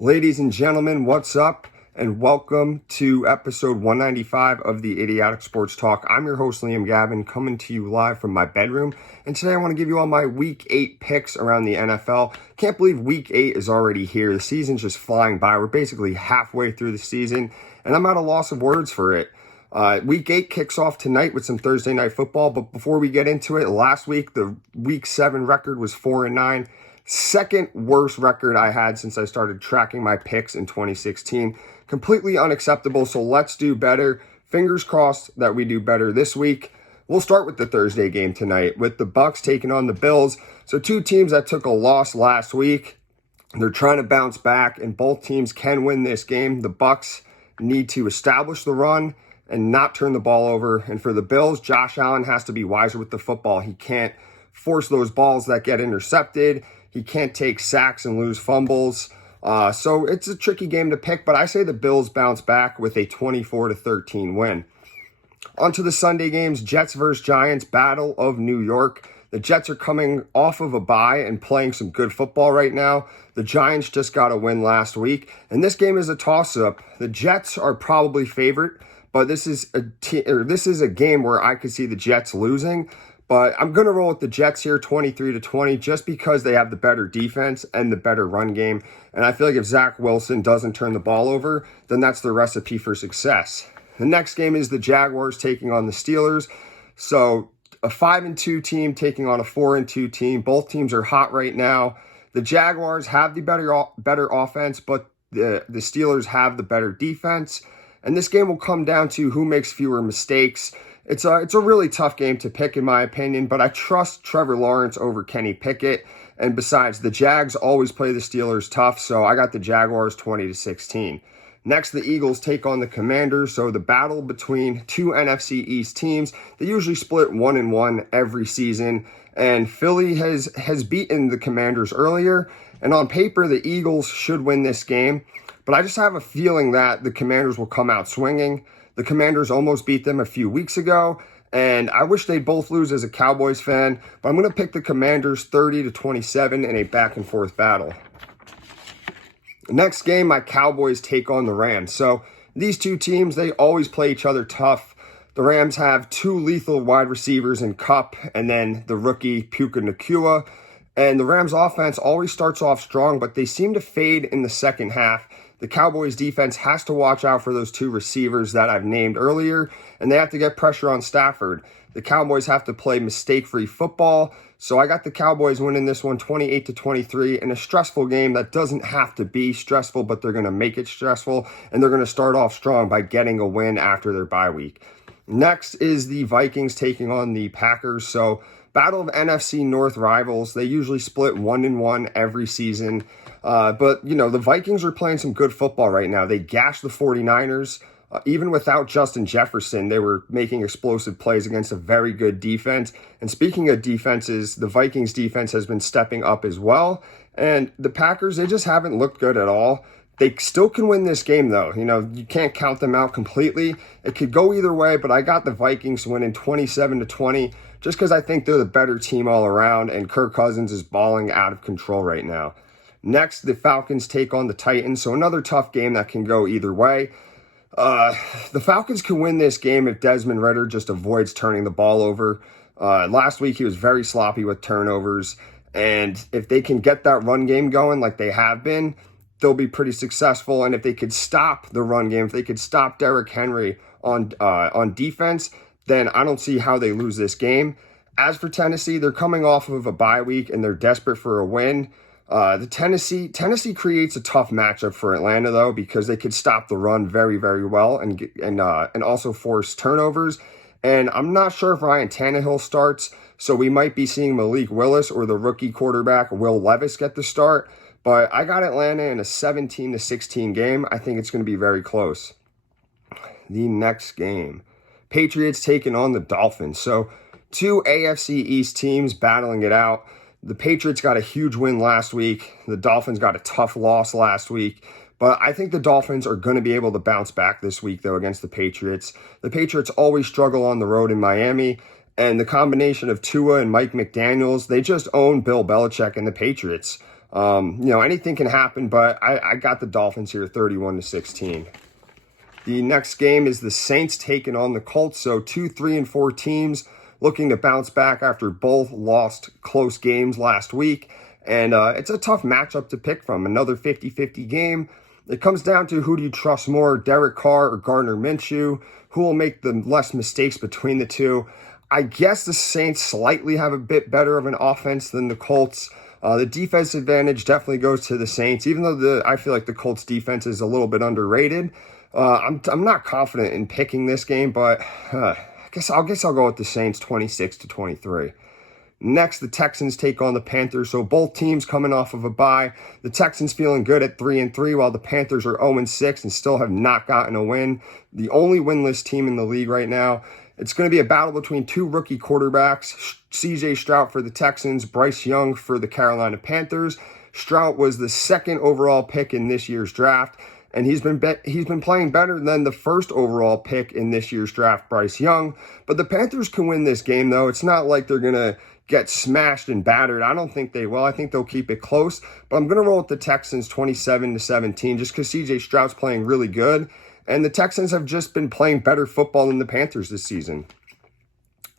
Ladies and gentlemen, what's up? And welcome to episode 195 of the Idiotic Sports Talk. I'm your host, Liam Gavin, coming to you live from my bedroom. And today I want to give you all my Week 8 picks around the NFL. Can't believe Week 8 is already here. The season's just flying by. We're basically halfway through the season, and I'm at a loss of words for it. Week 8 kicks off tonight with some Thursday night football. But before we get into it, last week, the Week 7 record was 4-9. Second worst record I had since I started tracking my picks in 2016. Completely unacceptable, so let's do better. Fingers crossed that we do better this week. We'll start with the Thursday game tonight with the Bucs taking on the Bills. So two teams that took a loss last week. They're trying to bounce back, and both teams can win this game. The Bucs need to establish the run and not turn the ball over. And for the Bills, Josh Allen has to be wiser with the football. He can't force those balls that get intercepted. He can't take sacks and lose fumbles. So it's a tricky game to pick, but I say the Bills bounce back with a 24-13 win. On to the Sunday games, Jets versus Giants, Battle of New York. The Jets are coming off of a bye and playing some good football right now. The Giants just got a win last week, and this game is a toss-up. The Jets are probably favored, but this is a game where I could see the Jets losing. But I'm going to roll with the Jets here, 23-20, just because they have the better defense and the better run game. And I feel like if Zach Wilson doesn't turn the ball over, then that's the recipe for success. The next game is the Jaguars taking on the Steelers. So a 5-2 team taking on a 4-2 team. Both teams are hot right now. The Jaguars have the better offense, but the Steelers have the better defense. And this game will come down to who makes fewer mistakes. It's a really tough game to pick, in my opinion, but I trust Trevor Lawrence over Kenny Pickett. And besides, the Jags always play the Steelers tough, so I got the Jaguars 20-16. Next, the Eagles take on the Commanders. So the battle between two NFC East teams. They usually split 1-1 every season, and Philly has beaten the Commanders earlier. And on paper, the Eagles should win this game, but I just have a feeling that the Commanders will come out swinging. The Commanders almost beat them a few weeks ago, and I wish they'd both lose as a Cowboys fan, but I'm going to pick the Commanders 30-27 in a back-and-forth battle. Next game, my Cowboys take on the Rams. So these two teams, they always play each other tough. The Rams have two lethal wide receivers in Kupp and then the rookie Puka Nacua. And the Rams offense always starts off strong, but they seem to fade in the second half. The Cowboys defense has to watch out for those two receivers that I've named earlier, and they have to get pressure on Stafford. The Cowboys have to play mistake-free football, so I got the Cowboys winning this one 28-23 in a stressful game that doesn't have to be stressful, but they're going to make it stressful, and they're going to start off strong by getting a win after their bye week. Next is the Vikings taking on the Packers. So battle of NFC North rivals. They usually split 1-1 every season. But, the Vikings are playing some good football right now. They gashed the 49ers. Even without Justin Jefferson, they were making explosive plays against a very good defense. And speaking of defenses, the Vikings defense has been stepping up as well. And the Packers, they just haven't looked good at all. They still can win this game, though. You can't count them out completely. It could go either way, but I got the Vikings winning 27-20 just because I think they're the better team all around, and Kirk Cousins is balling out of control right now. Next, the Falcons take on the Titans, so another tough game that can go either way. The Falcons can win this game if Desmond Ridder just avoids turning the ball over. Last week, he was very sloppy with turnovers, and if they can get that run game going like they have been, they'll be pretty successful. And if they could stop the run game, if they could stop Derrick Henry on defense, then I don't see how they lose this game. As for Tennessee, they're coming off of a bye week, and they're desperate for a win. Tennessee creates a tough matchup for Atlanta, though, because they could stop the run very, very well and also force turnovers. And I'm not sure if Ryan Tannehill starts, so we might be seeing Malik Willis or the rookie quarterback Will Levis get the start. But I got Atlanta in a 17-16 game. I think it's going to be very close. The next game, Patriots taking on the Dolphins. So two AFC East teams battling it out. The Patriots got a huge win last week. The Dolphins got a tough loss last week. But I think the Dolphins are going to be able to bounce back this week, though, against the Patriots. The Patriots always struggle on the road in Miami. And the combination of Tua and Mike McDaniels, they just own Bill Belichick and the Patriots. Anything can happen, but I got the Dolphins here 31-16. The next game is the Saints taking on the Colts. So 2, 3, and 4 teams looking to bounce back after both lost close games last week. And it's a tough matchup to pick from. Another 50-50 game. It comes down to who do you trust more, Derek Carr or Gardner Minshew? Who will make the less mistakes between the two? I guess the Saints slightly have a bit better of an offense than the Colts. The defense advantage definitely goes to the Saints, even though I feel like the Colts defense is a little bit underrated. I'm not confident in picking this game, but I guess I'll go with the Saints 26-23. Next, the Texans take on the Panthers. So both teams coming off of a bye. The Texans feeling good at 3-3, while the Panthers are 0-6 and still have not gotten a win. The only winless team in the league right now. It's going to be a battle between two rookie quarterbacks, C.J. Stroud for the Texans, Bryce Young for the Carolina Panthers. Stroud was the second overall pick in this year's draft, and he's been playing better than the first overall pick in this year's draft, Bryce Young. But the Panthers can win this game, though. It's not like they're going to get smashed and battered. I don't think they will. I think they'll keep it close. But I'm going to roll with the Texans 27-17 just because C.J. Stroud's playing really good. And the Texans have just been playing better football than the Panthers this season.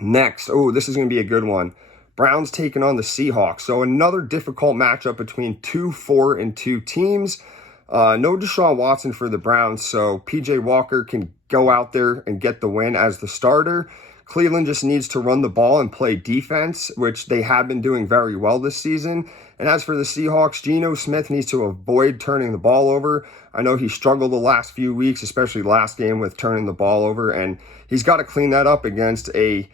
Next, this is going to be a good one. Browns taking on the Seahawks. So another difficult matchup between 2, 4, and 2 teams. No Deshaun Watson for the Browns, so P.J. Walker can go out there and get the win as the starter. Cleveland just needs to run the ball and play defense, which they have been doing very well this season. And as for the Seahawks, Geno Smith needs to avoid turning the ball over. I know he struggled the last few weeks, especially last game with turning the ball over, and he's got to clean that up against a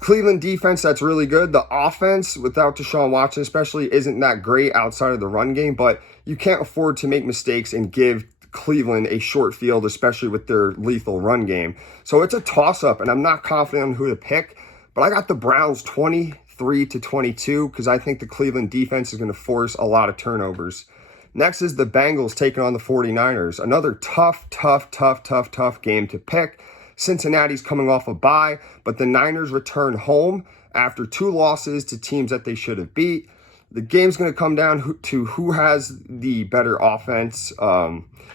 Cleveland defense that's really good. The offense, without Deshaun Watson especially, isn't that great outside of the run game, but you can't afford to make mistakes and give Cleveland a short field, especially with their lethal run game. So it's a toss-up, and I'm not confident on who to pick, but I got the Browns 23-22 because I think the Cleveland defense is going to force a lot of turnovers. Next is the Bengals taking on the 49ers. Another tough game to pick. Cincinnati's coming off a bye, but the Niners return home after 2 losses to teams that they should have beat. The game's going to come down to who has the better offense.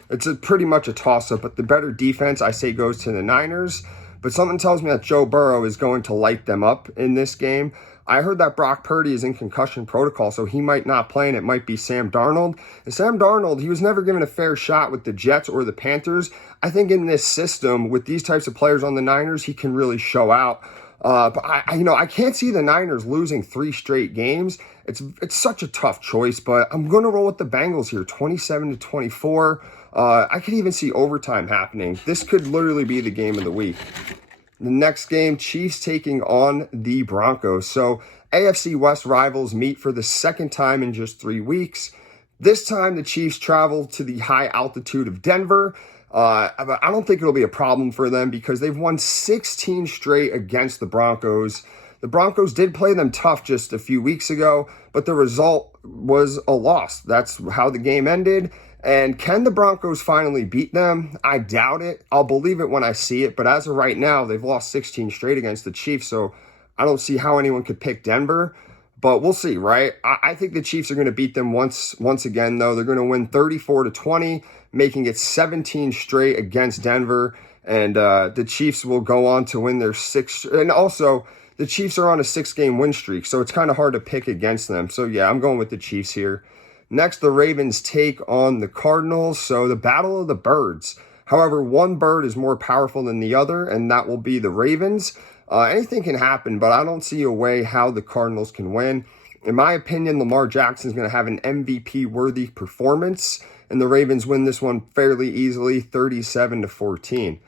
It's pretty much a toss-up, but the better defense, I say, goes to the Niners. But something tells me that Joe Burrow is going to light them up in this game. I heard that Brock Purdy is in concussion protocol, so he might not play, and it might be Sam Darnold. And Sam Darnold, he was never given a fair shot with the Jets or the Panthers. I think in this system, with these types of players on the Niners, he can really show out. But I can't see the Niners losing 3 straight games. It's such a tough choice, but I'm going to roll with the Bengals here, 27-24. I could even see overtime happening. This could literally be the game of the week. The next game, Chiefs taking on the Broncos. So AFC West rivals meet for the second time in just 3 weeks. This time, the Chiefs travel to the high altitude of Denver. I don't think it'll be a problem for them because they've won 16 straight against the Broncos. The Broncos did play them tough just a few weeks ago, but the result was a loss. That's how the game ended. And can the Broncos finally beat them? I doubt it. I'll believe it when I see it. But as of right now, they've lost 16 straight against the Chiefs, so I don't see how anyone could pick Denver. But we'll see, right? I think the Chiefs are going to beat them once again, though. They're going to win 34-20, making it 17 straight against Denver. And the Chiefs will go on to win their 6th. And also, the Chiefs are on a 6-game win streak, so it's kind of hard to pick against them. So, yeah, I'm going with the Chiefs here. Next, the Ravens take on the Cardinals. So, the battle of the birds. However, one bird is more powerful than the other, and that will be the Ravens. Anything can happen, but I don't see a way how the Cardinals can win. In my opinion, Lamar Jackson is going to have an MVP-worthy performance, and the Ravens win this one fairly easily, 37-14.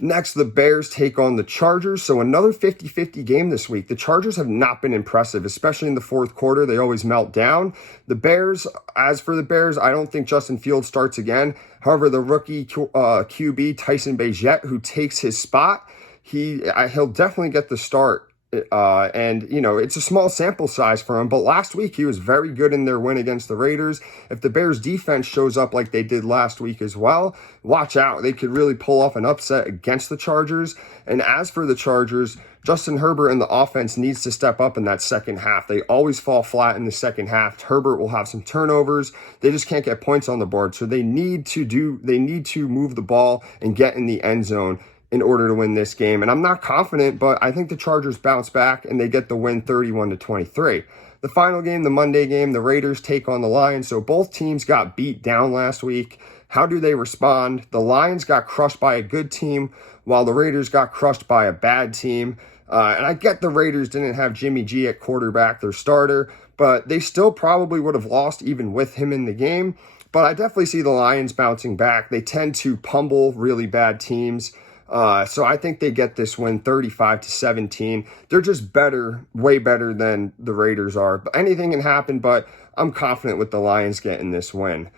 Next, the Bears take on the Chargers. So another 50-50 game this week. The Chargers have not been impressive, especially in the fourth quarter. They always melt down. As for the Bears, I don't think Justin Fields starts again. However, the rookie QB, Tyson Bagent, who takes his spot, he'll definitely get the start And, it's a small sample size for him, but last week he was very good in their win against the Raiders. If the Bears defense shows up like they did last week as well, watch out. They could really pull off an upset against the Chargers. And as for the Chargers, Justin Herbert and the offense needs to step up in that second half. They always fall flat in the second half. Herbert will have some turnovers. They just can't get points on the board. So they need to move the ball and get in the end zone in order to win this game. And I'm not confident, but I think the Chargers bounce back and they get the win 31-23. The final game, the Monday game, the Raiders take on the Lions. So both teams got beat down last week. How do they respond? The Lions got crushed by a good team, while the Raiders got crushed by a bad team. And I get the Raiders didn't have Jimmy G at quarterback, their starter, but they still probably would have lost even with him in the game. But I definitely see the Lions bouncing back. They tend to pummel really bad teams. So I think they get this win 35-17. They're just better, way better than the Raiders are. But anything can happen, but I'm confident with the Lions getting this win.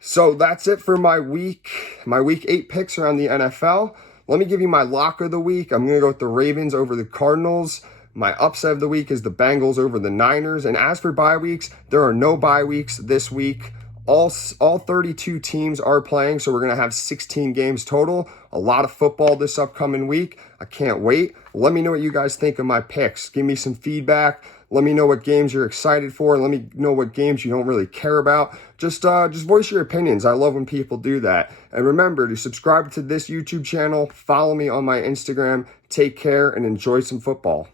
So that's it for my week 8 picks around the NFL. Let me give you my lock of the week. I'm going to go with the Ravens over the Cardinals. My upset of the week is the Bengals over the Niners. And as for bye weeks, there are no bye weeks this week. All 32 teams are playing, so we're going to have 16 games total. A lot of football this upcoming week. I can't wait. Let me know what you guys think of my picks. Give me some feedback. Let me know what games you're excited for. Let me know what games you don't really care about. Just voice your opinions. I love when people do that. And remember to subscribe to this YouTube channel. Follow me on my Instagram. Take care and enjoy some football.